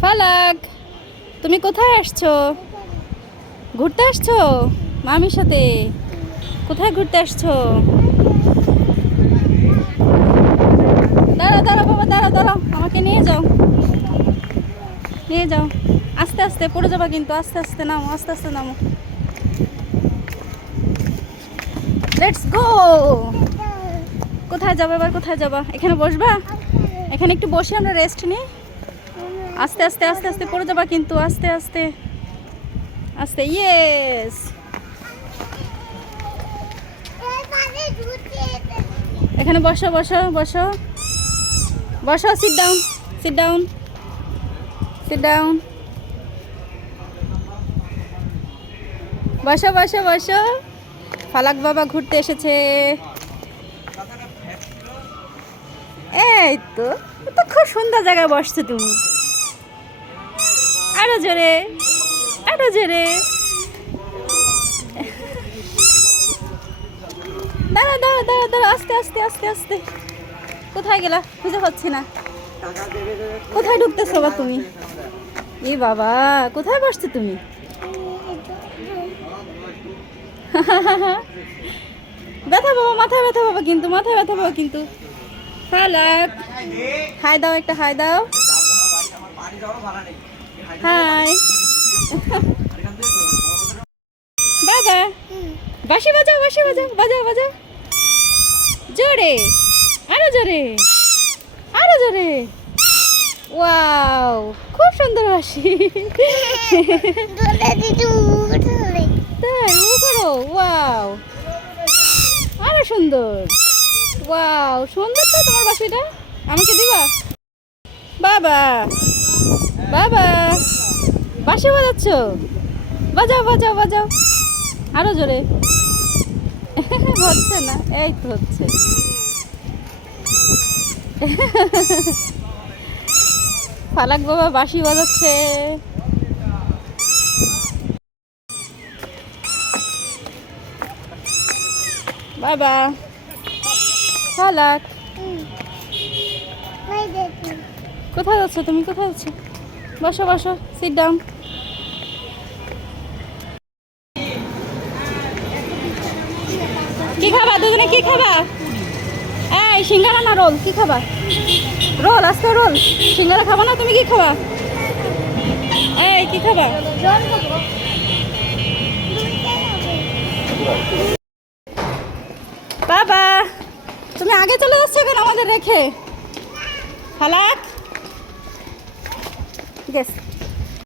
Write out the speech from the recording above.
ফালাক, তুমি কোথায় আসছো? ঘুরতে আসছো? মামির সাথে? কোথায় ঘুরতে আসছো? দাঁড়াও দাঁড়াও বাবা, দাঁড়াও দাঁড়াও। আমাকে নিয়ে যাও। নিয়ে যাও। আস্তে আস্তে, পড়ে যাবা কিন্তু। আস্তে আস্তে নামো, আস্তে আস্তে নামো। লেটস গো কোথায় যাবে? এবার কোথায় যাবা? এখানে বসবা? এখানে একটু বসে আমরা রেস্ট নিই। আস্তে আস্তে আস্তে আস্তে পড়ে যাবা কিন্তু, আস্তে আস্তে। আস্তে ইয়েস এখানে বসো বসো বসো। বসো sit down sit down sit down বসো বসো বসো। ফালাক বাবা ঘুরতে এসেছে। এই তো খুব সুন্দর জায়গায় বসছো তুমি। আরও জোরে আরও জোরে। দাঁড়া দাঁড়া দাঁড়া দাঁড়া, আস্তে আস্তে আস্তে আস্তে। কোথায় গেলা? খুঁজে পাচ্ছি না। কোথায় ঢুকতেছো বা তুমি? এ বাবা, কোথায় বসছো তুমি? ব্যথা বাবা মাথায় ব্যথা বাবা কিন্তু, মাথায় ব্যথা বাবা কিন্তু। হাই দাও, একটা হাই দাও। হাই। বাবা বাঁশি বাজাও বাঁশি বাজাও বাজাও বাজাও। জোরে আরও জোরে আরও জোরে। ওয়াও খুব সুন্দর বাঁশি। তাই ও করো ওয়াও। আরও সুন্দর। ওয়াও সুন্দর তো তোমার বাঁশিটা। আমাকে দিবা? বাবা। বাবা বাঁশি বাজাচ্ছ? বাজাও বাজাও বাজাও। আরও জোরে। হচ্ছে না, এই তো হচ্ছে। ফালাক বাবা বাঁশি বাজাচ্ছে। বাবা। ফালাক। কোথায় যাচ্ছ তুমি কোথায় যাচ্ছ বসো বসো সিট ডাউন কি খাবা? দুজনে কি খাবা? এই, সিঙ্গারা না রোল? কি খাবা? রোল, আজকে রোল। সিঙ্গারা খাবা না? তুমি কি খাবা? এই, কি খাবা? বাবা, তুমি আগে চলে যাচ্ছ কেন আমাদের রেখে? ফালাক? জাস্ট